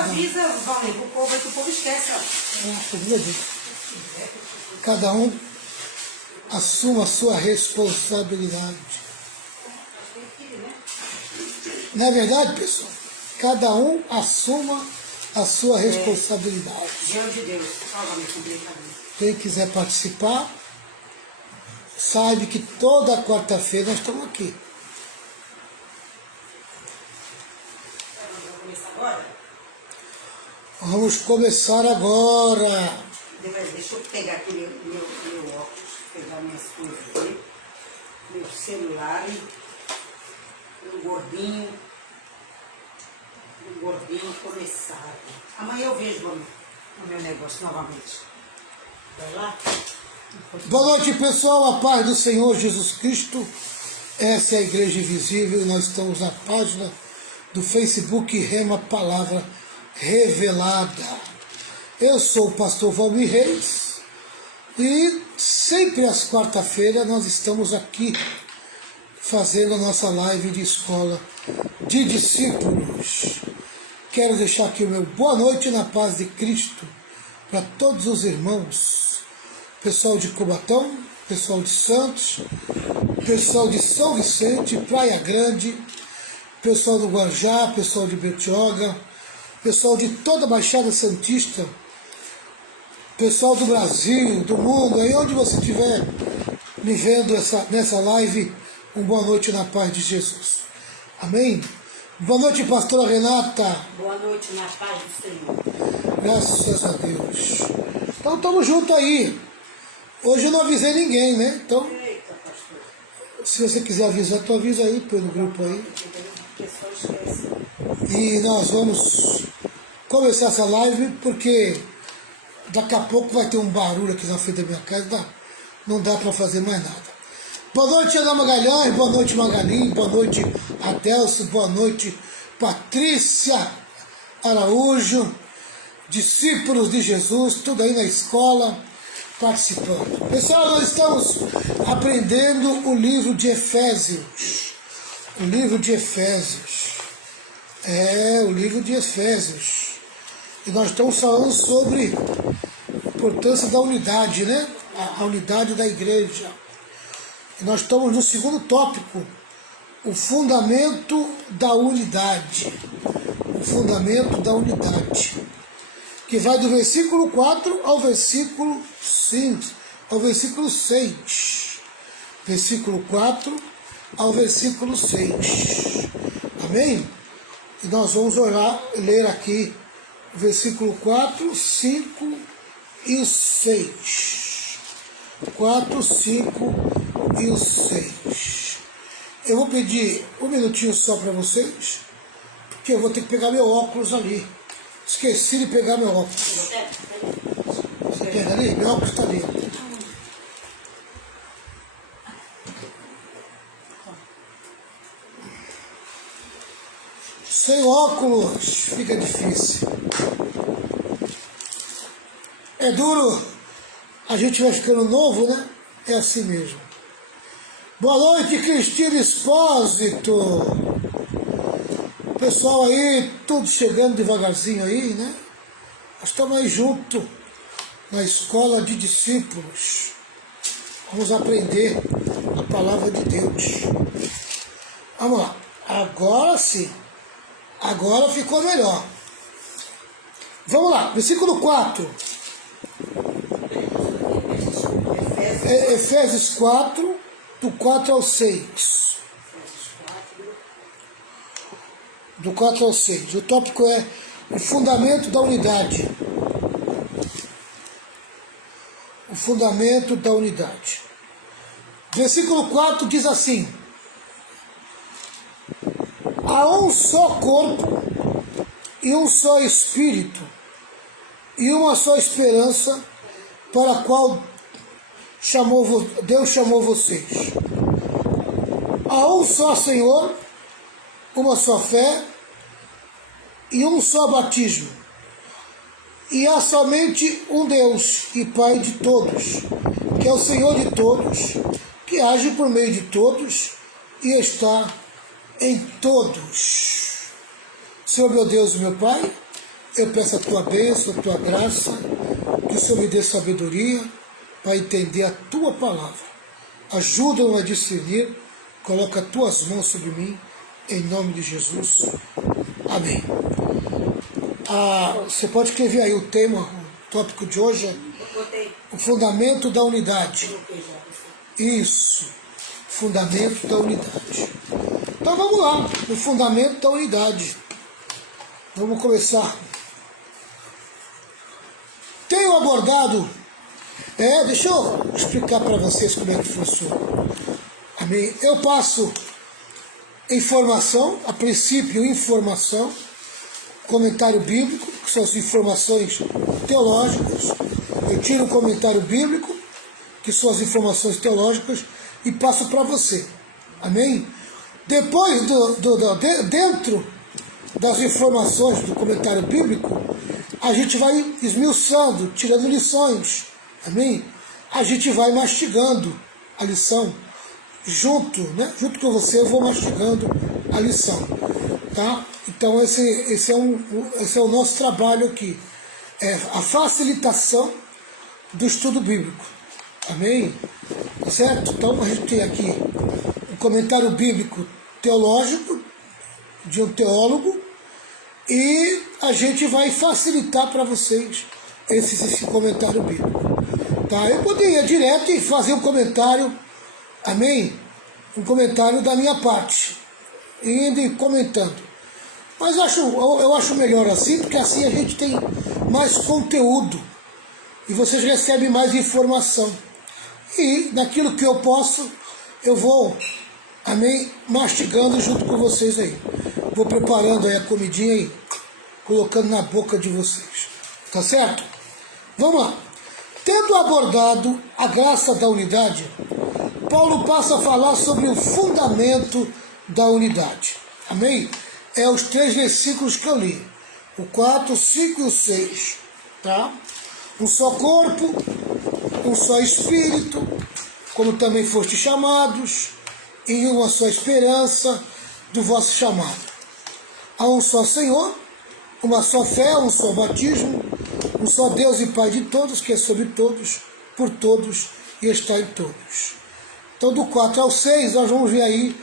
avisa, Valmir, pro povo aí, que o povo esquece, ó. Cada um assuma a sua responsabilidade. Não é verdade, pessoal? Cada um assuma a sua responsabilidade. Deus de Deus. Valmir, Quem quiser participar, saiba que toda quarta-feira nós estamos aqui. Vamos começar agora? Vamos começar agora. Deixa eu pegar aqui meu óculos, pegar minhas coisas aqui, meu celular, meu gordinho começar. Amanhã eu vejo o meu negócio novamente. Vai lá? Boa noite, pessoal, a paz do Senhor Jesus Cristo. Essa é a Igreja Invisível e nós estamos na página do Facebook Rema Palavra Revelada. Eu sou o pastor Valmir Reis e sempre às quarta-feiras nós estamos aqui fazendo a nossa live de escola de discípulos. Quero deixar aqui o meu boa noite na paz de Cristo para todos os irmãos, pessoal de Cubatão, pessoal de Santos, pessoal de São Vicente, Praia Grande, pessoal do Guarujá, pessoal de Bertioga, pessoal de toda a Baixada Santista, pessoal do Brasil, do mundo, aí onde você estiver me vendo nessa live, boa noite na paz de Jesus. Amém? Boa noite, pastora Renata. Boa noite na paz do Senhor. Graças a Deus. Então estamos juntos aí. Hoje eu não avisei ninguém, né? Então, Eita, pastor. se você quiser avisar, tu avisa aí pelo grupo aí. O pessoal esquece. E nós vamos começar essa live porque daqui a pouco vai ter um barulho aqui na frente da minha casa, não dá para fazer mais nada. Boa noite, Ana Magalhães, boa noite, Magalim, boa noite, Adelso, boa noite, Patrícia Araújo, discípulos de Jesus, tudo aí na escola, participando. Pessoal, nós estamos aprendendo o livro de Efésios. O livro de Efésios. O livro de Efésios. E nós estamos falando sobre a importância da unidade, né? A unidade da igreja. E nós estamos no segundo tópico, o fundamento da unidade. O fundamento da unidade. Que vai do versículo 4 ao versículo 5, ao versículo 6. Versículo 4 ao versículo 6. Amém? E nós vamos ler aqui o versículo 4, 5 e 6. 4, 5 e o 6. Eu vou pedir um minutinho só para vocês, porque eu vou ter que pegar meu óculos ali. Esqueci de pegar meu óculos. Você pega ali? Meu óculos está ali. Sem óculos fica difícil. É duro, a gente vai ficando novo, né? É assim mesmo. Boa noite, Cristina Espósito. Pessoal aí, tudo chegando devagarzinho aí, né? Nós estamos aí junto na escola de discípulos. Vamos aprender a palavra de Deus. Vamos lá. Agora sim. Agora ficou melhor. Vamos lá, versículo 4. Efésios 4, do 4 ao 6. Do 4 ao 6. O tópico é o fundamento da unidade. O fundamento da unidade. Versículo 4 diz assim: há um só corpo e um só espírito e uma só esperança para a qual Deus chamou vocês. Há um só Senhor, uma só fé e um só batismo. E há somente um Deus e Pai de todos, que é o Senhor de todos, que age por meio de todos e está em todos. Senhor meu Deus e meu Pai, Eu peço a tua bênção, a tua graça, que o Senhor me dê sabedoria para entender a tua palavra. Ajuda-me a discernir, coloca as tuas mãos sobre mim, em nome de Jesus. Amém. Você pode escrever aí o tema, o tópico de hoje é o fundamento da unidade. Isso, fundamento da unidade. Então vamos lá, o fundamento da unidade. Vamos começar. Tenho abordado, deixa eu explicar para vocês como é que funciona. Amém? Eu passo informação, a princípio informação, comentário bíblico, que são as informações teológicas. Eu tiro o comentário bíblico, que são as informações teológicas, e passo para você. Amém? Depois, dentro das informações do comentário bíblico, a gente vai esmiuçando, tirando lições. Amém? A gente vai mastigando a lição. Junto com você eu vou mastigando a lição. Tá? Então esse é o nosso trabalho aqui. É a facilitação do estudo bíblico. Amém? Certo? Então a gente tem aqui um comentário bíblico teológico, de um teólogo, e a gente vai facilitar para vocês esse comentário bíblico. Tá? Eu poderia ir direto e fazer um comentário, amém? Um comentário da minha parte, indo e comentando. Mas eu acho melhor assim, porque assim a gente tem mais conteúdo e vocês recebem mais informação. E naquilo que eu posso, eu vou, amém, mastigando junto com vocês aí. Vou preparando aí a comidinha aí, colocando na boca de vocês. Tá certo? Vamos lá. Tendo abordado a graça da unidade, Paulo passa a falar sobre o fundamento da unidade. Amém? É os 3 versículos que eu li. O 4, o 5 e o 6. Tá? Um só corpo, um só espírito, como também foste chamados, e uma só esperança do vosso chamado. Há um só Senhor, uma só fé, um só batismo, um só Deus e Pai de todos, que é sobre todos, por todos e está em todos. Então, do 4 ao 6, nós vamos ver aí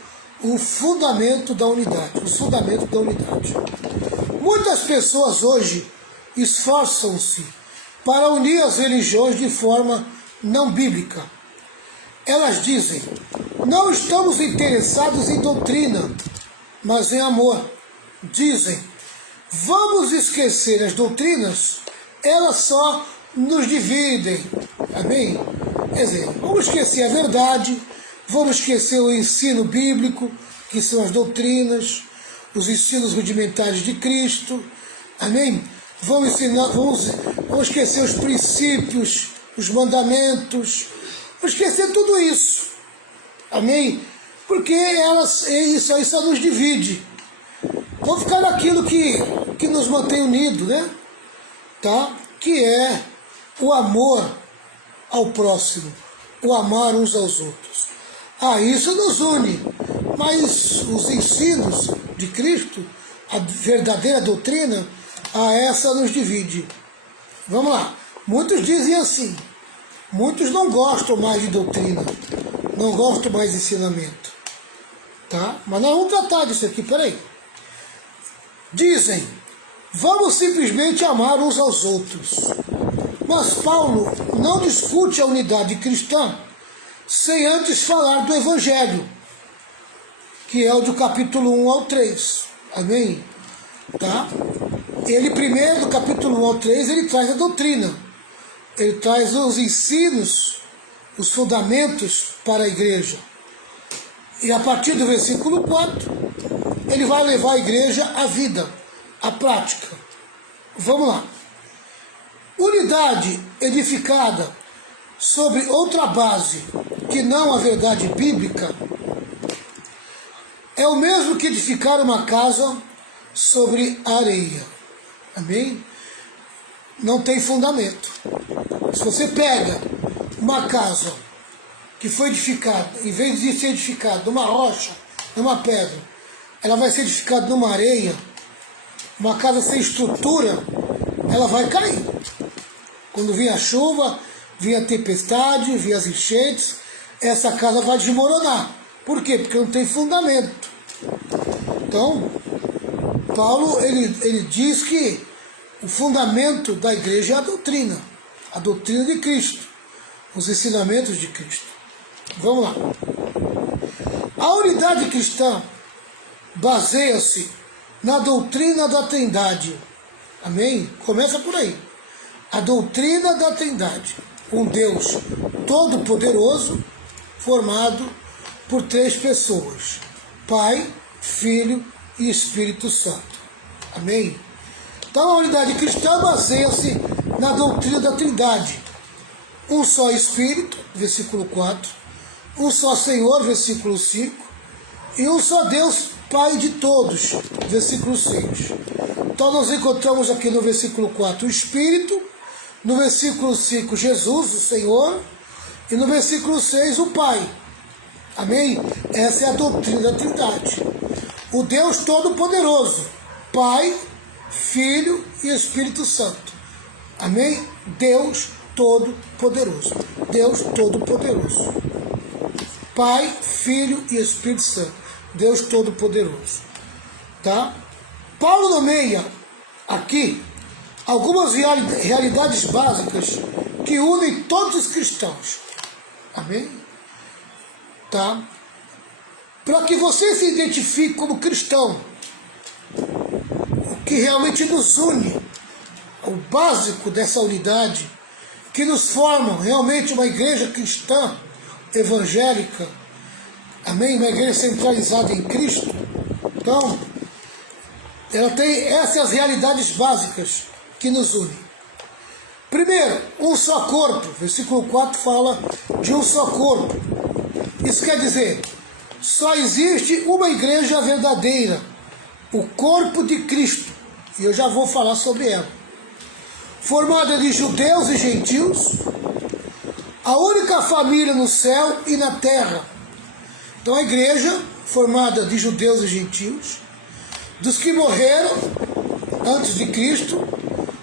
o fundamento da unidade. O fundamento da unidade. Muitas pessoas hoje esforçam-se para unir as religiões de forma não bíblica. Elas dizem: não estamos interessados em doutrina, mas em amor. Dizem: vamos esquecer as doutrinas, elas só nos dividem. Amém? Quer dizer, vamos esquecer a verdade, vamos esquecer o ensino bíblico, que são as doutrinas, os ensinos rudimentares de Cristo. Amém? Vamos esquecer os princípios, os mandamentos, vamos esquecer tudo isso. Amém? Porque isso aí só nos divide. Vamos ficar naquilo que nos mantém unidos, né? Tá? Que é o amor ao próximo, o amar uns aos outros. Isso nos une, mas os ensinos de Cristo, a verdadeira doutrina, essa nos divide. Vamos lá. Muitos dizem assim, muitos não gostam mais de doutrina, não gostam mais de ensinamento. Tá? Mas nós vamos tratar disso aqui, peraí. Dizem: vamos simplesmente amar uns aos outros. Mas Paulo não discute a unidade cristã sem antes falar do Evangelho, que é o do capítulo 1 ao 3. Amém? Tá? Ele primeiro, do capítulo 1 ao 3, ele traz a doutrina. Ele traz os ensinos, os fundamentos para a igreja. E a partir do versículo 4, ele vai levar a igreja à vida, à prática. Vamos lá. Unidade edificada sobre outra base que não a verdade bíblica é o mesmo que edificar uma casa sobre areia. Amém? Não tem fundamento. Se você pega uma casa que foi edificada, em vez de ser edificada numa rocha, numa pedra, ela vai ser edificada numa areia, uma casa sem estrutura, ela vai cair. Quando vir a chuva, vir a tempestade, vir as enchentes, essa casa vai desmoronar. Por quê? Porque não tem fundamento. Então, Paulo, ele diz que o fundamento da igreja é a doutrina de Cristo, os ensinamentos de Cristo. Vamos lá. A unidade cristã baseia-se na doutrina da Trindade. Amém? Começa por aí. A doutrina da Trindade. Um Deus todo-poderoso, formado por 3 pessoas: Pai, Filho e Espírito Santo. Amém? Então a unidade cristã baseia-se na doutrina da Trindade. Um só Espírito, versículo 4. Um só Senhor, versículo 5. E um só Deus, Pai de todos, versículo 6. Então nós encontramos aqui no versículo 4 o Espírito, no versículo 5 Jesus, o Senhor, e no versículo 6 o Pai. Amém? Essa é a doutrina da Trindade. O Deus Todo-Poderoso, Pai, Filho e Espírito Santo. Amém? Deus Todo-Poderoso. Deus Todo-Poderoso. Pai, Filho e Espírito Santo. Deus Todo-Poderoso. Tá? Paulo nomeia aqui algumas realidades básicas que unem todos os cristãos. Amém? Tá? Para que você se identifique como cristão, o que realmente nos une, o básico dessa unidade, que nos forma realmente uma igreja cristã, evangélica, amém? Uma igreja centralizada em Cristo. Então, ela tem essas realidades básicas que nos unem. Primeiro, um só corpo. Versículo 4 fala de um só corpo. Isso quer dizer, só existe uma igreja verdadeira, o corpo de Cristo. E eu já vou falar sobre ela. Formada de judeus e gentios, a única família no céu e na terra. Então a igreja, formada de judeus e gentios, dos que morreram antes de Cristo,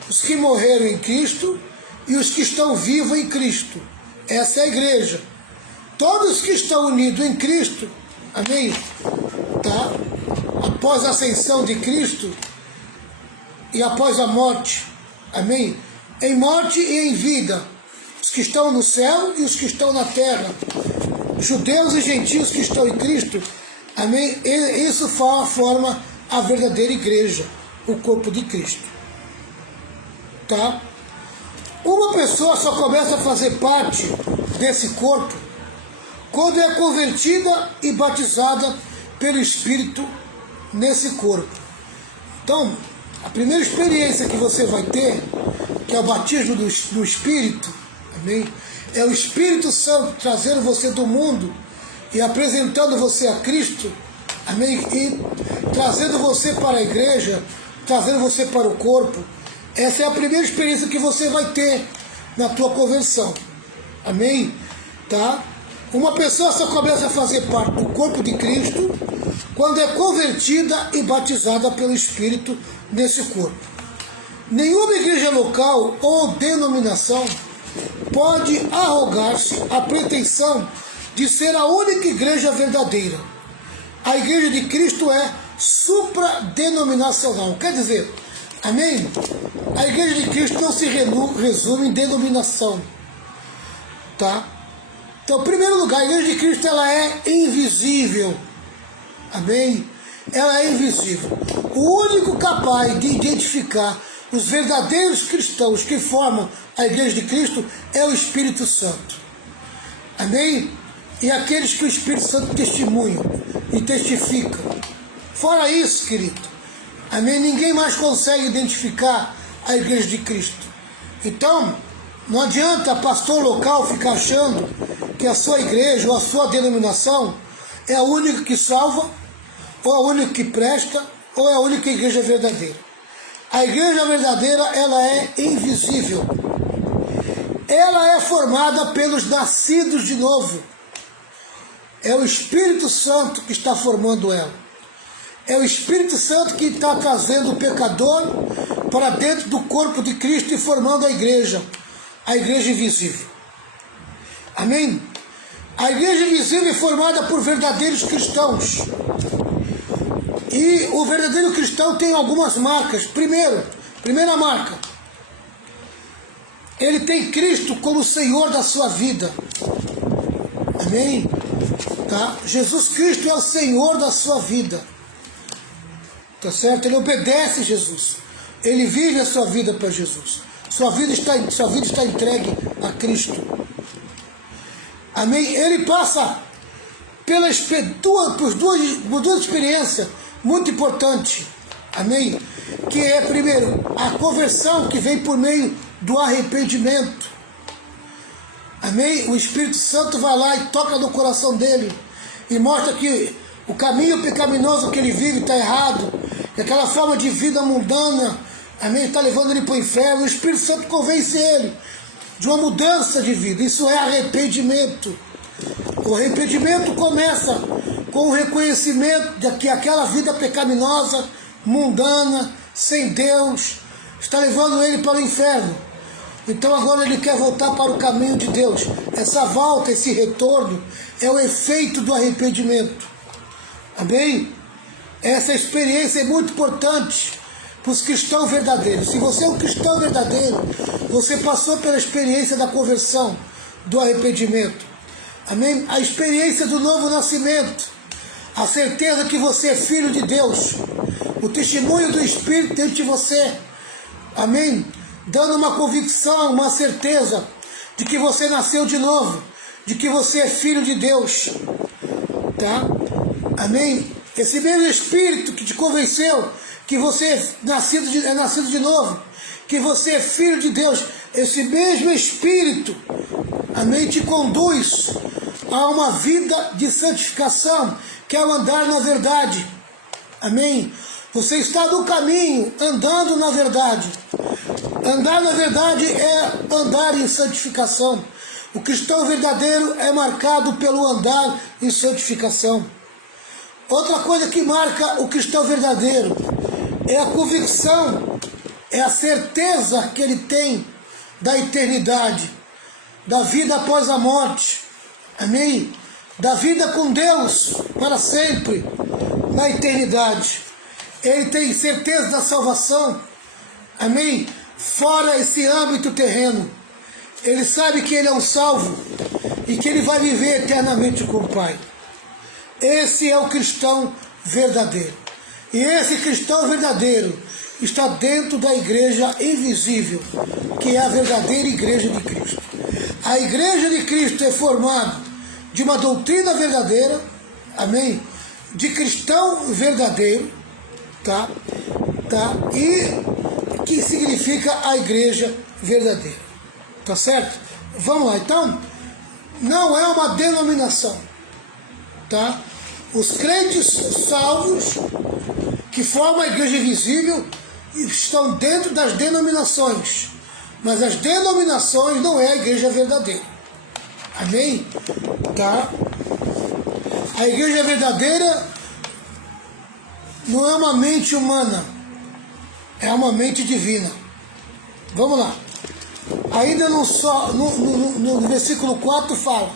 os que morreram em Cristo e os que estão vivos em Cristo. Essa é a igreja. Todos que estão unidos em Cristo, amém? Tá? Após a ascensão de Cristo e após a morte, amém? Em morte e em vida, os que estão no céu e os que estão na terra, judeus e gentios que estão em Cristo, amém? E isso forma a verdadeira igreja, o corpo de Cristo. Tá? Uma pessoa só começa a fazer parte desse corpo quando é convertida e batizada pelo Espírito nesse corpo. Então, a primeira experiência que você vai ter, que é o batismo do Espírito, amém? É o Espírito Santo trazendo você do mundo e apresentando você a Cristo, amém? E trazendo você para a igreja, trazendo você para o corpo. Essa é a primeira experiência que você vai ter na tua conversão, amém? Tá? Uma pessoa só começa a fazer parte do corpo de Cristo quando é convertida e batizada pelo Espírito nesse corpo. Nenhuma igreja local ou denominação pode arrogar-se a pretensão de ser a única igreja verdadeira. A igreja de Cristo é supradenominacional. Quer dizer, amém? A igreja de Cristo não se resume em denominação. Tá? Então, em primeiro lugar, a igreja de Cristo ela é invisível. Amém? Ela é invisível. O único capaz de identificar os verdadeiros cristãos que formam a igreja de Cristo é o Espírito Santo. Amém? E aqueles que o Espírito Santo testemunha e testifica. Fora isso, querido, amém? Ninguém mais consegue identificar a igreja de Cristo. Então, não adianta pastor local ficar achando que a sua igreja ou a sua denominação é a única que salva, ou a única que presta, ou é a única igreja verdadeira. A igreja verdadeira, ela é invisível. Ela é formada pelos nascidos de novo. É o Espírito Santo que está formando ela. É o Espírito Santo que está trazendo o pecador para dentro do corpo de Cristo e formando a igreja invisível. Amém? A igreja invisível é formada por verdadeiros cristãos. E o verdadeiro cristão tem algumas marcas. Primeira marca, ele tem Cristo como Senhor da sua vida. Amém? Tá? Jesus Cristo é o Senhor da sua vida. Tá certo? Ele obedece Jesus. Ele vive a sua vida para Jesus. Sua vida está entregue a Cristo. Amém? Ele passa por duas experiências muito importantes. Amém? Que é, primeiro, a conversão que vem por meio do arrependimento. Amém? O Espírito Santo vai lá e toca no coração dele e mostra que o caminho pecaminoso que ele vive está errado, que aquela forma de vida mundana, amém, está levando ele para o inferno. O Espírito Santo convence ele de uma mudança de vida. Isso é arrependimento. O arrependimento começa com o reconhecimento de que aquela vida pecaminosa, mundana, sem Deus, está levando ele para o inferno. Então agora ele quer voltar para o caminho de Deus. Essa volta, esse retorno, é o efeito do arrependimento. Amém? Essa experiência é muito importante para os cristãos verdadeiros. Se você é um cristão verdadeiro, você passou pela experiência da conversão, do arrependimento. Amém? A experiência do novo nascimento. A certeza que você é filho de Deus. O testemunho do Espírito dentro de você. Amém? Dando uma convicção, uma certeza de que você nasceu de novo, de que você é filho de Deus. Tá? Amém? Esse mesmo Espírito que te convenceu que você é nascido de novo, que você é filho de Deus, esse mesmo Espírito, amém, te conduz a uma vida de santificação, que é o andar na verdade. Amém? Você está no caminho, andando na verdade. Andar na verdade é andar em santificação. O cristão verdadeiro é marcado pelo andar em santificação. Outra coisa que marca o cristão verdadeiro é a convicção, é a certeza que ele tem da eternidade, da vida após a morte. Amém? Da vida com Deus para sempre, na eternidade. Ele tem certeza da salvação. Amém? Fora esse âmbito terreno. Ele sabe que ele é um salvo e que ele vai viver eternamente com o Pai. Esse é o cristão verdadeiro. E esse cristão verdadeiro está dentro da igreja invisível, que é a verdadeira igreja de Cristo. A igreja de Cristo é formada de uma doutrina verdadeira, amém? De cristão verdadeiro, tá? E que significa a igreja verdadeira, tá certo? Vamos lá, então, não é uma denominação, tá? Os crentes salvos que formam a igreja invisível estão dentro das denominações, mas as denominações não é a igreja verdadeira. Amém? Tá? A igreja verdadeira não é uma mente humana, é uma mente divina. Vamos lá. Ainda no versículo 4 fala: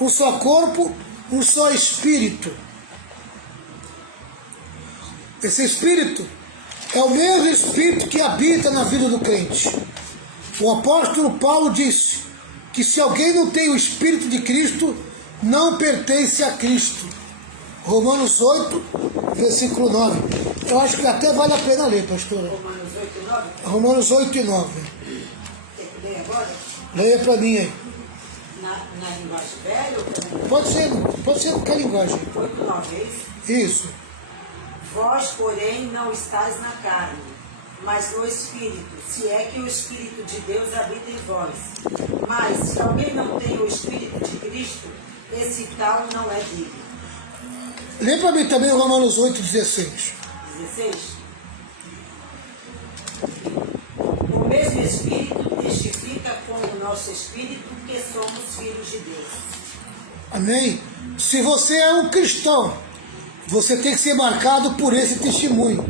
um só corpo, um só espírito. Esse espírito é o mesmo espírito que habita na vida do crente. O apóstolo Paulo disse que se alguém não tem o Espírito de Cristo, não pertence a Cristo. Romanos 8, versículo 9. Eu acho que até vale a pena ler, pastora. Romanos 8, 9? Romanos 8 e 9. Quer que leia agora? Leia para mim aí. Na linguagem velha ou também? Pode ser qualquer linguagem. 8, 9, é isso? Isso. Vós, porém, não estáis na carne, mas no Espírito, se é que o Espírito de Deus habita em vós. Mas, se alguém não tem o Espírito de Cristo, esse tal não é dele. Lê para mim também Romanos 8, 16. 16. O mesmo Espírito testifica com o nosso Espírito que somos filhos de Deus. Amém? Se você é um cristão, você tem que ser marcado por esse testemunho.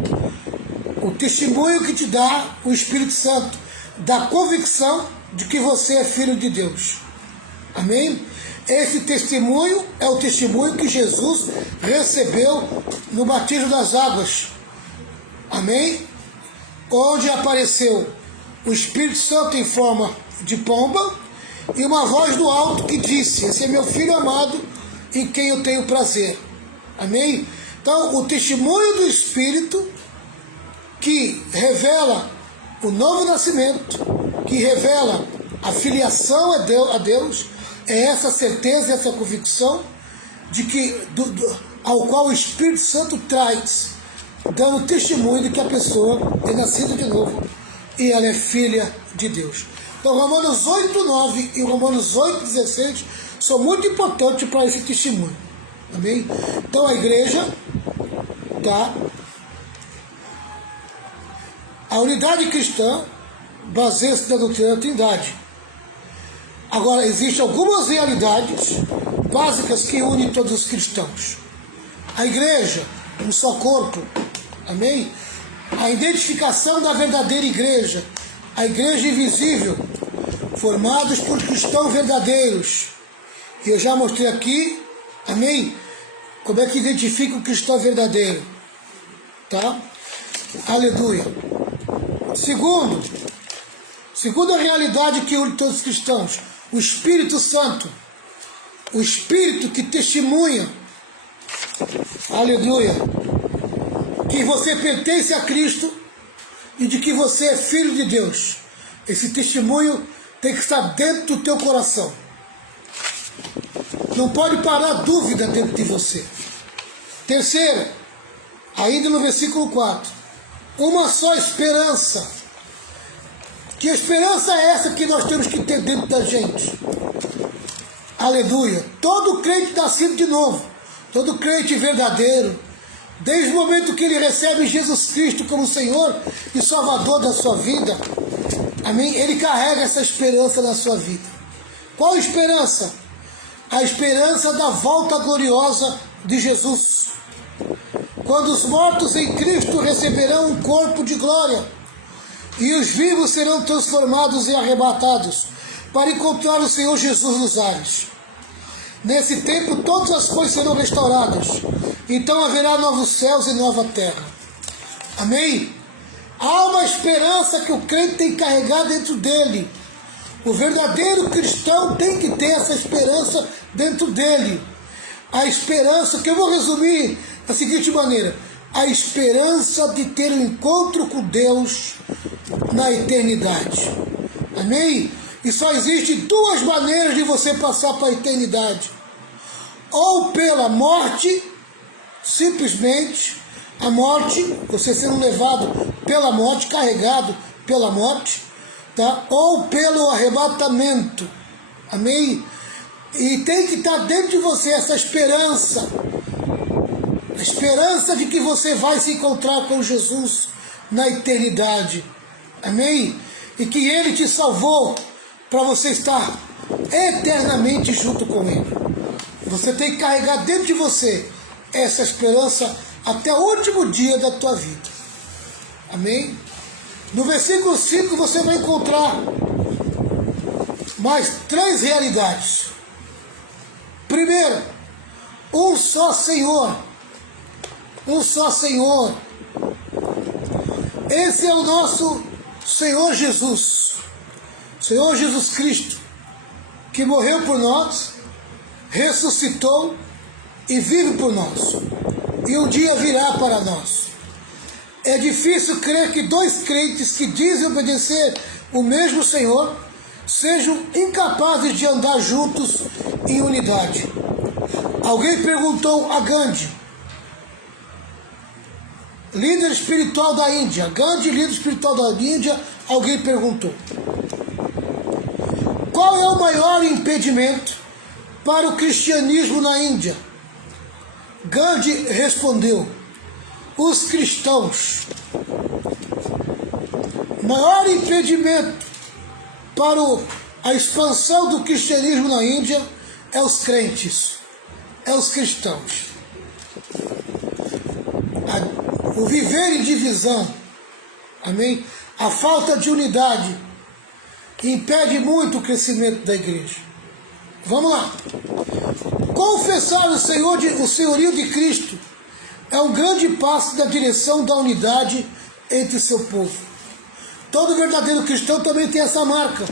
O testemunho que te dá o Espírito Santo, da convicção de que você é filho de Deus. Amém? Esse testemunho é o testemunho que Jesus recebeu no batismo das águas. Amém? Onde apareceu o Espírito Santo em forma de pomba e uma voz do alto que disse: esse é meu filho amado em quem eu tenho prazer. Amém? Então, o testemunho do Espírito que revela o novo nascimento, que revela a filiação a Deus, é essa certeza, essa convicção de que, ao qual o Espírito Santo traz, dando testemunho de que a pessoa é nascida de novo e ela é filha de Deus. Então, Romanos 8:9 e Romanos 8:16 são muito importantes para esse testemunho. Amém? Então, a igreja, tá? A unidade cristã baseia-se na doutrina da Trindade. Agora, existem algumas realidades básicas que unem todos os cristãos. A igreja, um só corpo. Amém? A identificação da verdadeira igreja, a igreja invisível, formados por cristãos verdadeiros. E eu já mostrei aqui, amém? Como é que identifica o cristão verdadeiro. Tá? Aleluia. Segundo a realidade que une todos os cristãos, o Espírito Santo, o Espírito que testemunha, aleluia, que você pertence a Cristo e de que você é filho de Deus. Esse testemunho tem que estar dentro do teu coração. Não pode parar dúvida dentro de você. Terceiro, ainda no versículo 4, uma só esperança. Que esperança é essa que nós temos que ter dentro da gente? Aleluia. Todo crente nascido de novo, todo crente verdadeiro, desde o momento que ele recebe Jesus Cristo como Senhor e Salvador da sua vida, amém? Ele carrega essa esperança na sua vida. Qual esperança? A esperança da volta gloriosa de Jesus. Quando os mortos em Cristo receberão um corpo de glória, e os vivos serão transformados e arrebatados para encontrar o Senhor Jesus nos ares. Nesse tempo todas as coisas serão restauradas. Então haverá novos céus e nova terra. Amém? Há uma esperança que o crente tem que carregar dentro dele. O verdadeiro cristão tem que ter essa esperança dentro dele. A esperança, que eu vou resumir da seguinte maneira: a esperança de ter um encontro com Deus na eternidade. Amém? E só existem duas maneiras de você passar para a eternidade. Ou pela morte, simplesmente a morte, você sendo levado pela morte, carregado pela morte, tá? Ou pelo arrebatamento. Amém? E tem que estar dentro de você essa esperança. A esperança de que você vai se encontrar com Jesus na eternidade. Amém? E que Ele te salvou para você estar eternamente junto com Ele. Você tem que carregar dentro de você essa esperança até o último dia da tua vida. Amém? No versículo 5 você vai encontrar mais três realidades. Primeiro, um só Senhor. Um só Senhor. Esse é o nosso Senhor Jesus. Senhor Jesus Cristo, que morreu por nós, ressuscitou e vive por nós. E um dia virá para nós. É difícil crer que dois crentes que dizem obedecer o mesmo Senhor sejam incapazes de andar juntos em unidade. Alguém perguntou a Gandhi, líder espiritual da Índia. Gandhi, líder espiritual da Índia, alguém perguntou: qual é o maior impedimento para o cristianismo na Índia? Gandhi respondeu: os cristãos. O maior impedimento para a expansão do cristianismo na Índia é os crentes, é os cristãos. O viver em divisão, Amém? A falta de unidade impede muito o crescimento da igreja. Vamos lá. Confessar o senhorio de Cristo é um grande passo na direção da unidade entre seu povo. Todo verdadeiro cristão também tem essa marca.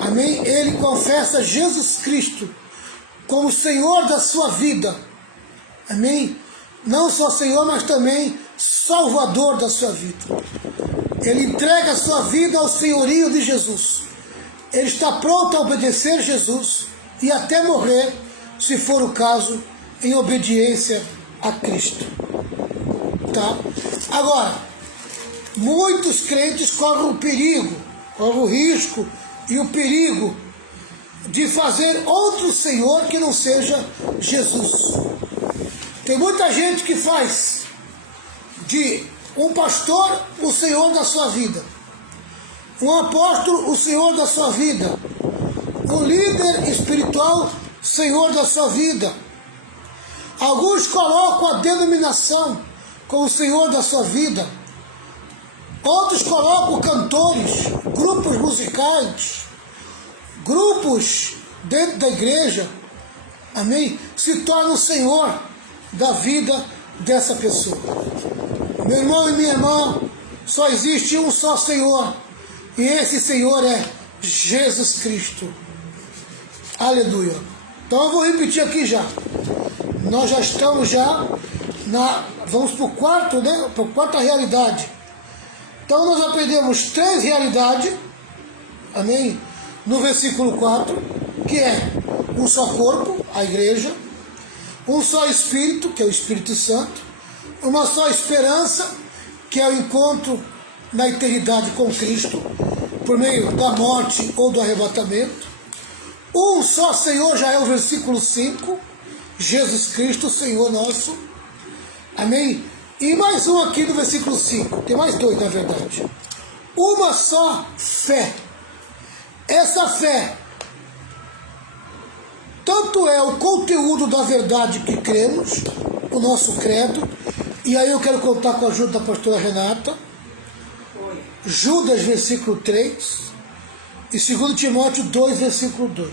Amém? Ele confessa Jesus Cristo como Senhor da sua vida. Amém? Não só Senhor, mas também Salvador da sua vida. Ele entrega a sua vida ao senhorio de Jesus. Ele está pronto a obedecer Jesus e até morrer, se for o caso, em obediência a Cristo. Tá? Agora, muitos crentes correm o perigo, correm o risco e o perigo de fazer outro Senhor que não seja Jesus. Tem muita gente que faz de um pastor o Senhor da sua vida, um apóstolo o Senhor da sua vida, um líder espiritual Senhor da sua vida. Alguns colocam a denominação como Senhor da sua vida, outros colocam cantores, grupos musicais, grupos dentro da igreja, amém? Se tornam o Senhor da vida dessa pessoa. Meu irmão e minha irmã, só existe um só Senhor, e esse Senhor é Jesus Cristo. Aleluia. Então eu vou repetir aqui já. Nós já estamos vamos para o quarto, né? Para a quarta realidade. Então nós aprendemos 3 realidades, amém? No versículo 4, que é um só corpo, a igreja, um só Espírito, que é o Espírito Santo, uma só esperança, que é o encontro na eternidade com Cristo, por meio da morte ou do arrebatamento. Um só Senhor já é o versículo 5, Jesus Cristo, Senhor nosso. Amém? E mais um aqui no versículo 5, tem mais 2 na verdade. Uma só fé. Essa fé, tanto é o conteúdo da verdade que cremos, o nosso credo, e aí eu quero contar com a ajuda da pastora Renata. Judas, versículo 3, e 2 Timóteo 2, versículo 2.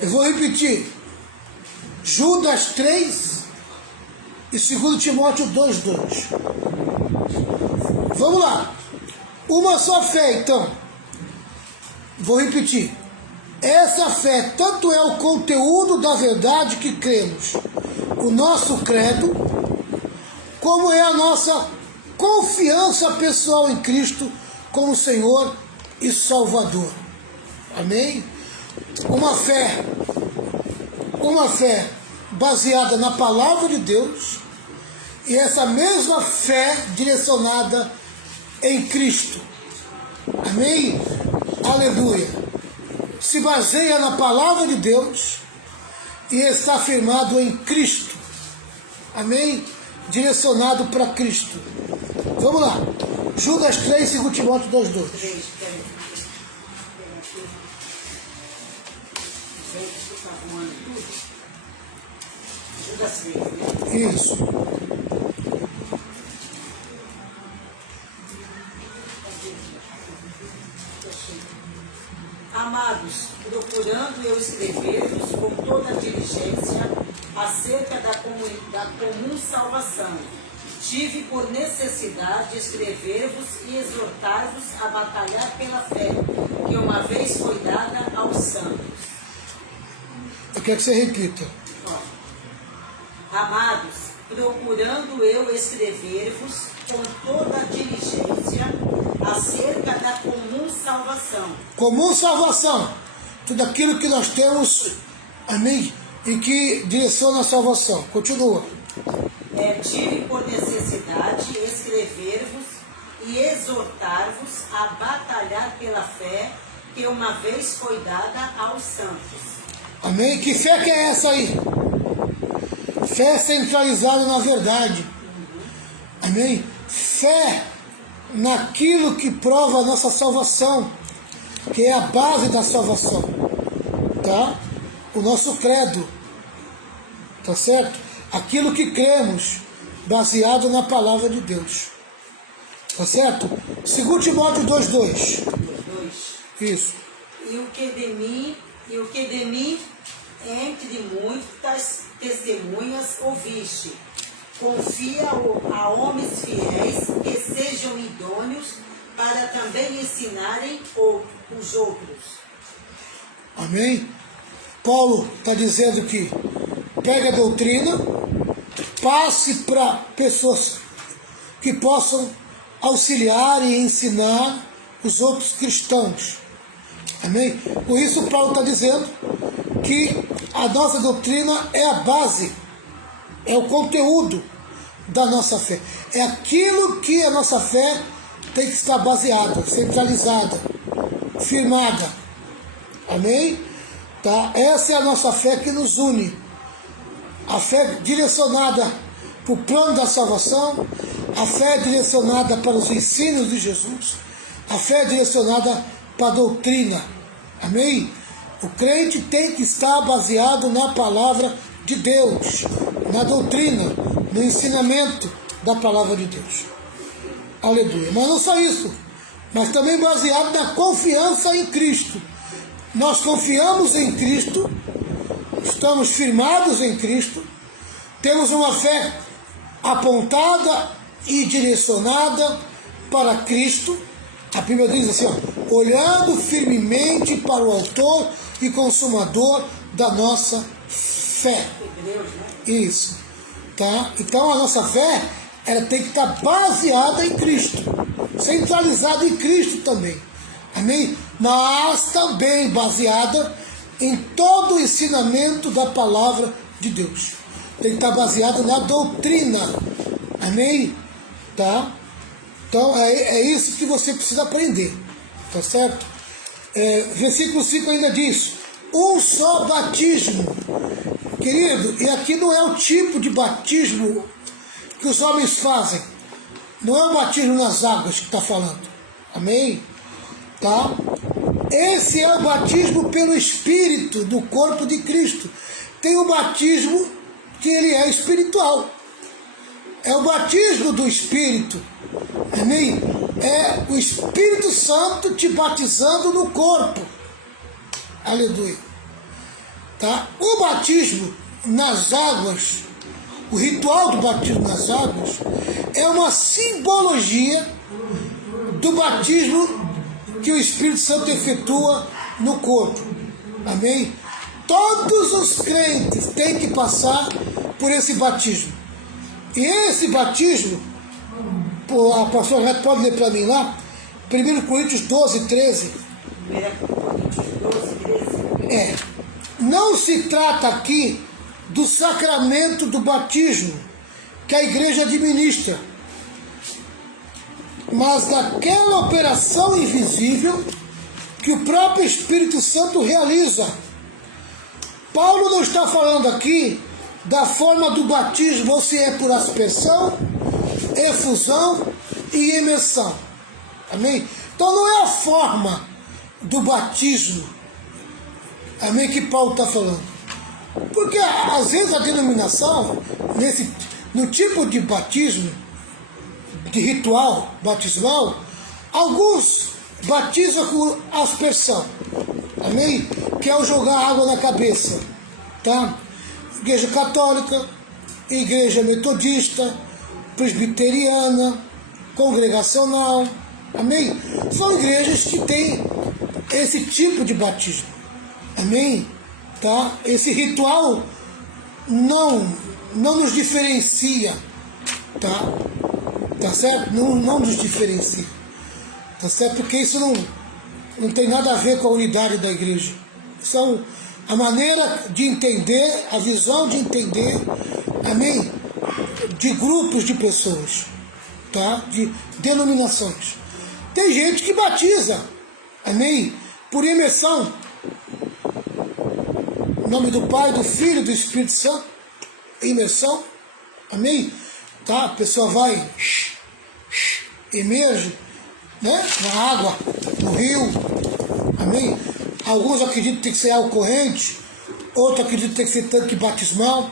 Eu vou repetir. Judas 3 e 2 Timóteo 2, 2. Vamos lá. Uma só fé, então. Vou repetir. Essa fé tanto é o conteúdo da verdade que cremos, o nosso credo, como é a nossa confiança pessoal em Cristo como Senhor e Salvador. Amém? Uma fé baseada na palavra de Deus, e essa mesma fé direcionada em Cristo. Amém? Aleluia. Se baseia na palavra de Deus e está firmado em Cristo. Amém? Direcionado para Cristo. Vamos lá. Judas 3, 2 Timóteo 2, 2. Judas 3, né? Isso. Amados, procurando eu escrever-vos com toda a diligência acerca da comum salvação, tive por necessidade escrever-vos e exortar-vos a batalhar pela fé, que uma vez foi dada aos santos. Eu quero que você repita. Amados, procurando eu escrever-vos com toda a diligência acerca da comum salvação. Comum salvação. Tudo aquilo que nós temos, amém? E que direciona a salvação. Continua. Tive por necessidade escrever-vos e exortar-vos a batalhar pela fé que uma vez foi dada aos santos. Amém? Que fé que é essa aí? Fé centralizada na verdade. Amém? Fé naquilo que prova a nossa salvação, que é a base da salvação, tá? O nosso credo, tá certo? aquilo que cremos, baseado na palavra de Deus. Tá certo? 2 Timóteo 2:2. 2. Isso. E o que de mim, entre muitas testemunhas ouviste, confia a homens fiéis que sejam idôneos para também ensinarem os outros. Amém? Paulo está dizendo que pega a doutrina, passe para pessoas que possam auxiliar e ensinar os outros cristãos. Amém? Com isso, Paulo está dizendo que a nossa doutrina é a base, é o conteúdo da nossa fé. É aquilo que a nossa fé tem que estar baseada, centralizada, firmada. Amém? Tá? Essa é a nossa fé que nos une. A fé direcionada para o plano da salvação, a fé direcionada para os ensinos de Jesus, a fé direcionada para a doutrina. Amém? O crente tem que estar baseado na palavra de Deus, na doutrina, no ensinamento da palavra de Deus. Aleluia. Mas não só isso, mas também baseado na confiança em Cristo. Nós confiamos em Cristo, estamos firmados em Cristo, temos uma fé apontada e direcionada para Cristo. A Bíblia diz assim, ó, olhando firmemente para o autor e consumador da nossa fé. Isso. Tá? Então a nossa fé, ela tem que estar baseada em Cristo, centralizada em Cristo também. Amém? Mas também baseada em todo o ensinamento da palavra de Deus. Tem que estar baseada na doutrina. Amém? Tá? Então é isso que você precisa aprender. Tá certo? Versículo 5 ainda diz, um só batismo. Querido, e aqui não é o tipo de batismo que os homens fazem. Não é o batismo nas águas que está falando. Amém? Tá? Esse é o batismo pelo Espírito do corpo de Cristo. Tem o batismo que ele é espiritual. É o batismo do Espírito. Amém? É o Espírito Santo te batizando no corpo. Aleluia. Tá? O batismo nas águas, o ritual do batismo nas águas, é uma simbologia do batismo que o Espírito Santo efetua no corpo. Amém? Todos os crentes têm que passar por esse batismo. E esse batismo, a pastora Reto pode ler para mim lá, 1 Coríntios 12:13. 1 Coríntios 12:13. Não se trata aqui do sacramento do batismo que a igreja administra, mas daquela operação invisível que o próprio Espírito Santo realiza. Paulo não está falando aqui da forma do batismo, ou se é por aspersão, efusão e imersão. Amém? Então não é a forma do batismo, amém, que Paulo está falando. Porque às vezes a denominação, no tipo de batismo, de ritual batismal, alguns batizam com aspersão, amém? Que é o jogar água na cabeça, tá? Igreja católica, igreja metodista, presbiteriana, congregacional, amém? São igrejas que têm esse tipo de batismo, amém? Tá? Esse ritual não nos diferencia, tá certo? Não nos diferencia, tá certo? Porque isso não tem nada a ver com a unidade da igreja. São a maneira de entender, a visão de entender, amém? De grupos de pessoas, tá? De denominações. Tem gente que batiza, amém? Por imersão. Em nome do Pai, do Filho e do Espírito Santo. Imersão. Amém? Tá? A pessoa vai, emerge, né? Na água, no rio. Amém? Alguns acreditam que tem que ser água corrente, outros acreditam que tem que ser tanque batismal.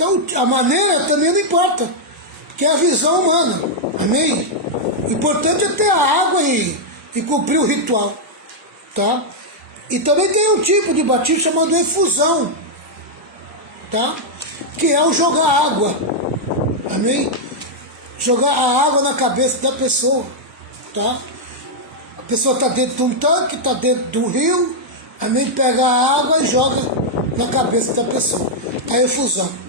Então a maneira também não importa, que é a visão humana, amém? O importante é ter a água e cumprir o ritual, tá? E também tem um tipo de batismo chamado efusão, tá? Que é o jogar água, amém? Jogar a água na cabeça da pessoa, tá? A pessoa está dentro de um tanque, está dentro de um rio, amém? Pega a água e joga na cabeça da pessoa, a efusão.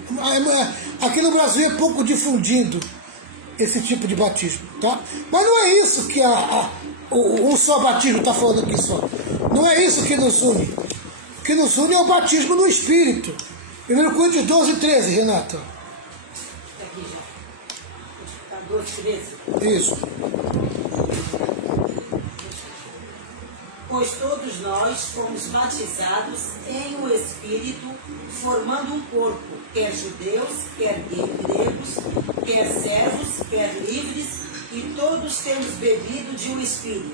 Aqui no Brasil é pouco difundido esse tipo de batismo, tá? Mas não é isso que um só batismo está falando aqui só. Não é isso que nos une. O que nos une é o batismo no Espírito. 1 Coríntios 12, 13, Renata. Está aqui já. Está 12, 13. Isso. Pois todos nós fomos batizados em um Espírito, formando um corpo, quer judeus, quer gregos, quer servos, quer livres, e todos temos bebido de um Espírito.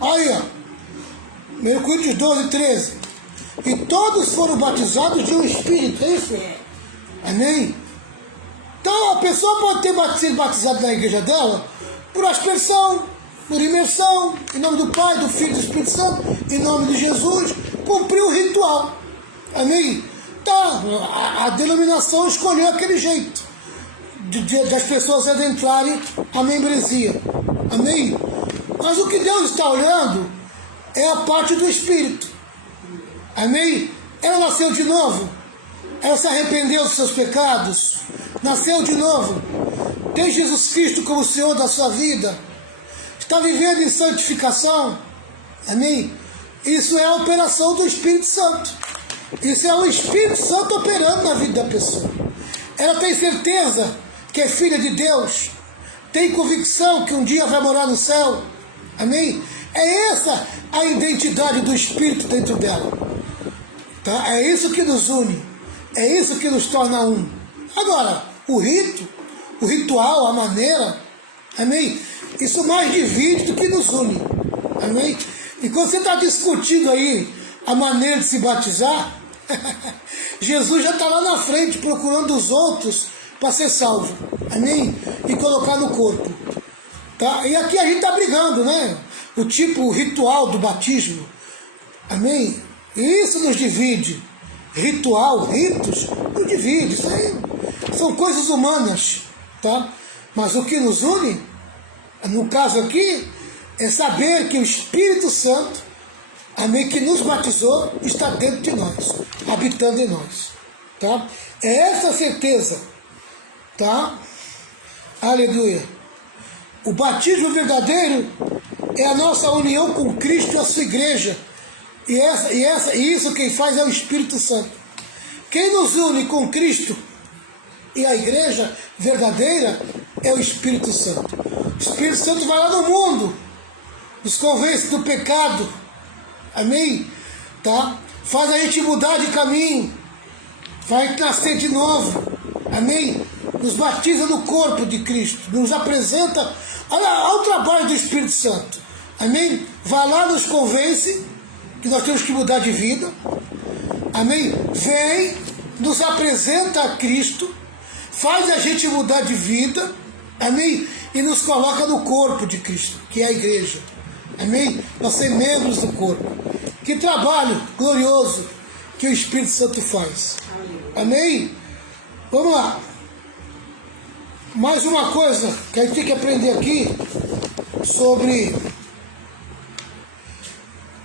Aí, ó. 1 Coríntios 12, 13. E todos foram batizados de um Espírito, é isso? É. Amém? Então a pessoa pode ter sido batizada na igreja dela por aspersão, por imersão, em nome do Pai, do Filho e do Espírito Santo, em nome de Jesus, cumpriu o ritual. Amém? Tá, a denominação escolheu aquele jeito das pessoas adentrarem a membresia. Amém? Mas o que Deus está olhando é a parte do Espírito. Amém? Ela nasceu de novo. Ela se arrependeu dos seus pecados. Nasceu de novo. Tem Jesus Cristo como Senhor da sua vida. Está vivendo em santificação. Amém? Isso é a operação do Espírito Santo. Isso é o Espírito Santo operando na vida da pessoa. Ela tem certeza que é filha de Deus. Tem convicção que um dia vai morar no céu. Amém? É essa a identidade do Espírito dentro dela. Tá? É isso que nos une. É isso que nos torna um. Agora, o rito, o ritual, a maneira, amém? Isso mais divide do que nos une. Amém? E quando você está discutindo aí a maneira de se batizar, Jesus já está lá na frente procurando os outros para ser salvo. Amém? E colocar no corpo. Tá? E aqui a gente está brigando, né? O ritual do batismo. Amém? E isso nos divide. Ritual, ritos, nos divide. Isso aí são coisas humanas. Tá? Mas o que nos une, no caso aqui, é saber que o Espírito Santo, amém, que nos batizou, está dentro de nós, habitando em nós. Tá? É essa a certeza. Tá? Aleluia. O batismo verdadeiro é a nossa união com Cristo e a sua igreja. E isso quem faz é o Espírito Santo. Quem nos une com Cristo e a igreja verdadeira é o Espírito Santo. O Espírito Santo vai lá no mundo, nos convence do pecado. Amém? Tá? Faz a gente mudar de caminho. Vai nascer de novo. Amém? Nos batiza no corpo de Cristo. Nos apresenta ao trabalho do Espírito Santo. Amém? Vai lá, nos convence que nós temos que mudar de vida. Amém? Vem, nos apresenta a Cristo, faz a gente mudar de vida. Amém? E nos coloca no corpo de Cristo, que é a igreja. Amém? Nós somos membros do corpo. Que trabalho glorioso que o Espírito Santo faz. Amém? Vamos lá. Mais uma coisa que a gente tem que aprender aqui sobre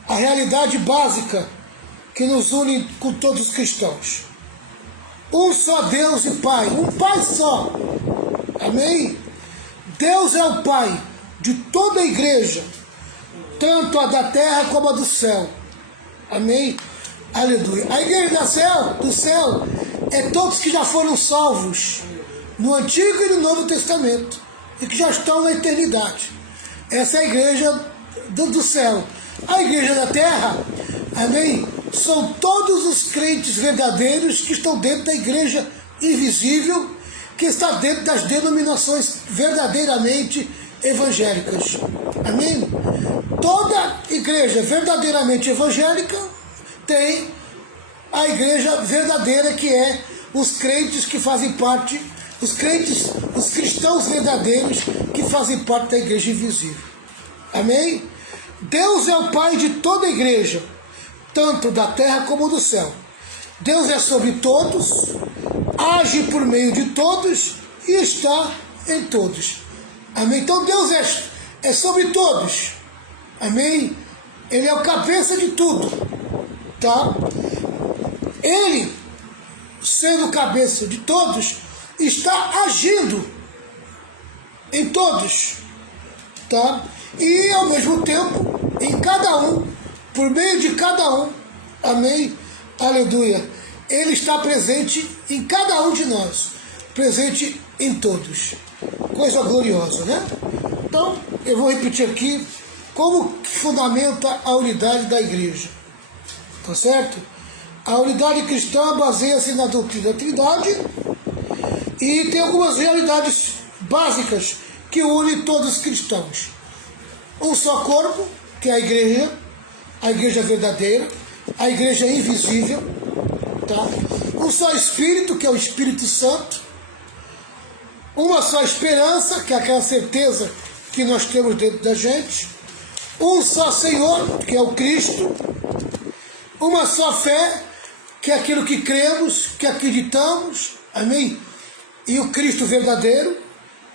a realidade básica que nos une com todos os cristãos. Um só Deus e Pai, um Pai só. Amém? Deus é o Pai de toda a igreja, tanto a da terra como a do céu. Amém? Aleluia. A igreja do céu é todos que já foram salvos no Antigo e no Novo Testamento e que já estão na eternidade. Essa é a igreja do céu. A igreja da terra, amém, são todos os crentes verdadeiros que estão dentro da igreja invisível, que está dentro das denominações verdadeiramente evangélicas. Amém? Toda igreja verdadeiramente evangélica tem a igreja verdadeira, que é os crentes que fazem parte, os cristãos verdadeiros que fazem parte da igreja invisível. Amém? Deus é o Pai de toda a igreja, tanto da terra como do céu. Deus é sobre todos, age por meio de todos e está em todos. Amém? Então Deus é sobre todos. Amém? Ele é o cabeça de tudo. Tá? Ele, sendo o cabeça de todos, está agindo em todos. Tá? E ao mesmo tempo, em cada um, por meio de cada um. Amém? Aleluia. Ele está presente em cada um de nós, presente em todos. Coisa gloriosa, né? Então, eu vou repetir aqui como que fundamenta a unidade da igreja. Tá certo? A unidade cristã baseia-se na doutrina da Trindade e tem algumas realidades básicas que unem todos os cristãos. Um só corpo, que é a igreja verdadeira, a igreja invisível, tá? Um só Espírito, que é o Espírito Santo, uma só esperança, que é aquela certeza que nós temos dentro da gente, um só Senhor, que é o Cristo, uma só fé, que é aquilo que cremos, que acreditamos, amém? E o Cristo verdadeiro,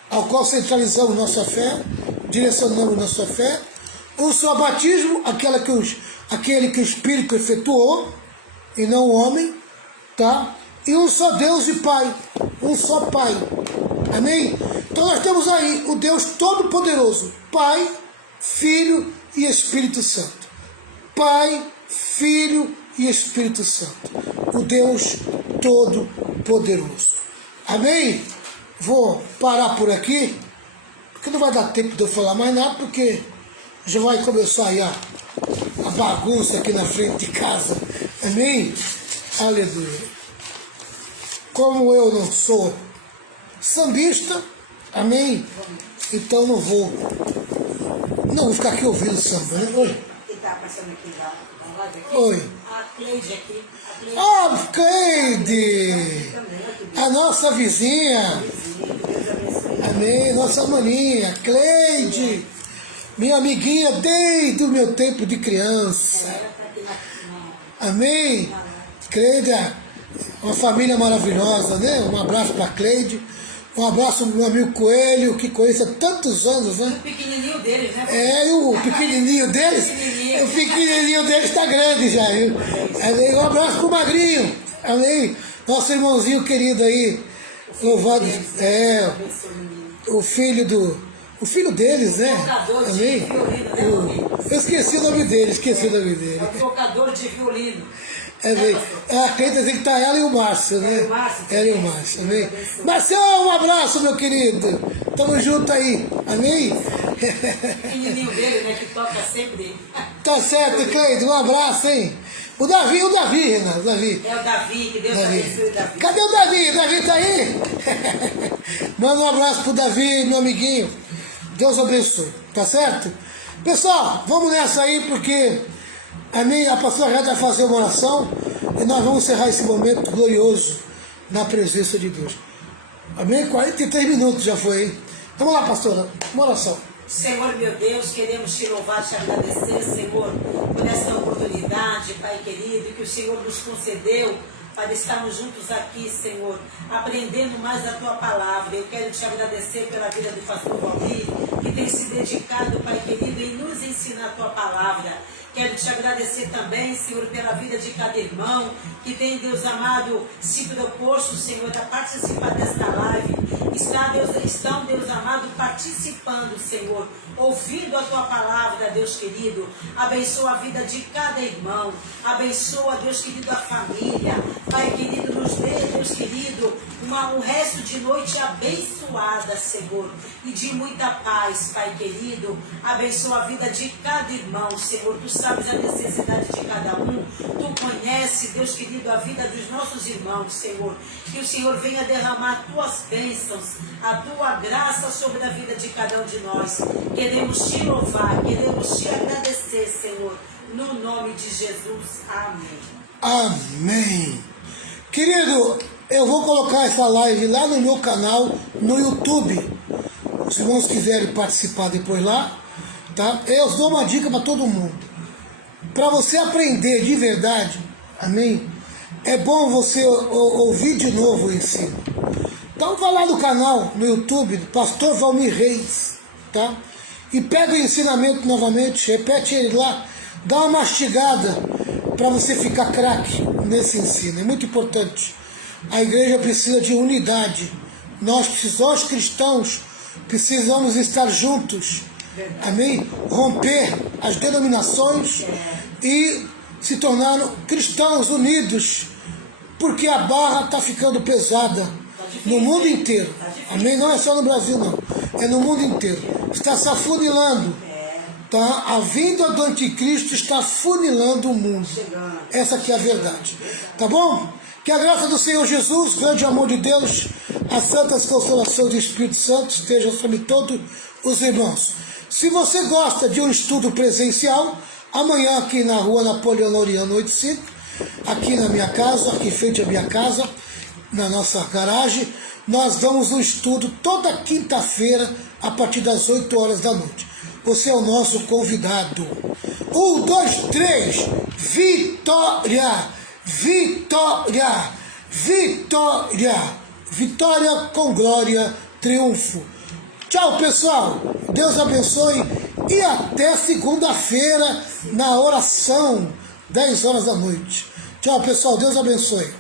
ao qual centralizamos nossa fé, direcionamos nossa fé, um só batismo, aquele que o Espírito efetuou, e não o homem, tá? E um só Deus e Pai, um só Pai, amém? Então nós temos aí o Deus Todo-Poderoso, Pai, Filho e Espírito Santo. Pai, Filho e Espírito Santo, o Deus Todo-Poderoso. Amém? Vou parar por aqui, porque não vai dar tempo de eu falar mais nada, porque já vai começar aí a bagunça aqui na frente de casa. Amém? Aleluia. Como eu não sou sambista, amém? Então não vou ficar aqui ouvindo samba, né? Oi. Quem está passando aqui da live aqui? Oi. A Cleide aqui. Ah, Cleide! A nossa vizinha. Amém, nossa maninha, Cleide, minha amiguinha desde o meu tempo de criança. Amém? Cleide, uma família maravilhosa, né? Um abraço para Cleide, um abraço pro meu amigo Coelho, que conheço há tantos anos, né? O pequenininho deles, né? É, o pequenininho deles, o pequenininho deles está grande já, viu? Amém? Um abraço pro Magrinho, amém? Nosso irmãozinho querido aí, louvado, o filho deles, né? Amém? Eu esqueci o nome dele, É o tocador de violino. Acredita que está ela e o Márcio, né? Ela e o Márcio, amém? Marcião, um abraço, meu querido. Tamo junto aí, amém? O pequenininho dele, né? Que toca sempre. Tá certo, Cleide, um abraço, hein? O Davi, Renan, o Davi. É o Davi, que Deus abençoe o Davi. Cadê o Davi? O Davi tá aí? Manda um abraço pro Davi, meu amiguinho. Deus abençoe, tá certo? Pessoal, vamos nessa aí, porque a pastora já vai fazer uma oração e nós vamos encerrar esse momento glorioso na presença de Deus. Amém? 43 minutos já foi, hein? Vamos lá, pastora, uma oração. Senhor, meu Deus, queremos te louvar, te agradecer, Senhor, por essa oportunidade, Pai querido, que o Senhor nos concedeu para estarmos juntos aqui, Senhor, aprendendo mais da Tua palavra. Eu quero te agradecer pela vida do pastor Valdir, que tem se dedicado, Pai querido, em nos ensinar a Tua palavra. Quero te agradecer também, Senhor, pela vida de cada irmão que tem, Deus amado, se proposto, Senhor, a participar desta live. Estão, Deus amado, participando, Senhor, ouvindo a Tua palavra, Deus querido. Abençoa a vida de cada irmão. Abençoa, Deus querido, a família. Pai querido, nos dê, Deus querido, um resto de noite abençoada, Senhor, e de muita paz, Pai querido. Abençoa a vida de cada irmão, Senhor. Tu sabes a necessidade de cada um. Tu conhece, Deus querido, a vida dos nossos irmãos, Senhor. Que o Senhor venha derramar Tuas bênçãos, a Tua graça sobre a vida de cada um de nós. Queremos Te louvar, queremos Te agradecer, Senhor, no nome de Jesus. Amém. Amém. Querido, eu vou colocar essa live lá no meu canal, no YouTube. Se os irmãos quiserem participar depois lá, tá? Eu dou uma dica para todo mundo. Para você aprender de verdade, amém? É bom você ouvir de novo o ensino. Então vai lá no canal, no YouTube, do Pastor Valmir Reis, tá? E pega o ensinamento novamente, repete ele lá, dá uma mastigada para você ficar craque nesse ensino. É muito importante. A igreja precisa de unidade. Nós cristãos precisamos estar juntos. Amém? Romper as denominações e se tornar cristãos unidos, porque a barra está ficando pesada no mundo inteiro. Amém? Não é só no Brasil, não. É no mundo inteiro. Está se afunilando. Tá? A vinda do anticristo está funilando o mundo. Essa aqui é a verdade. Tá bom? Que a graça do Senhor Jesus, o grande amor de Deus, as santas consolações do Espírito Santo estejam sobre todos os irmãos. Se você gosta de um estudo presencial, amanhã aqui na rua Napoleão Laureano 85, aqui na minha casa, aqui em frente à minha casa, na nossa garagem, nós damos um estudo toda quinta-feira a partir das 8 horas da noite. Você é o nosso convidado. 1, 2, 3, vitória! Vitória! Vitória! Vitória com glória, triunfo. Tchau, pessoal. Deus abençoe e até segunda-feira na oração, 10 horas da noite. Tchau, pessoal. Deus abençoe.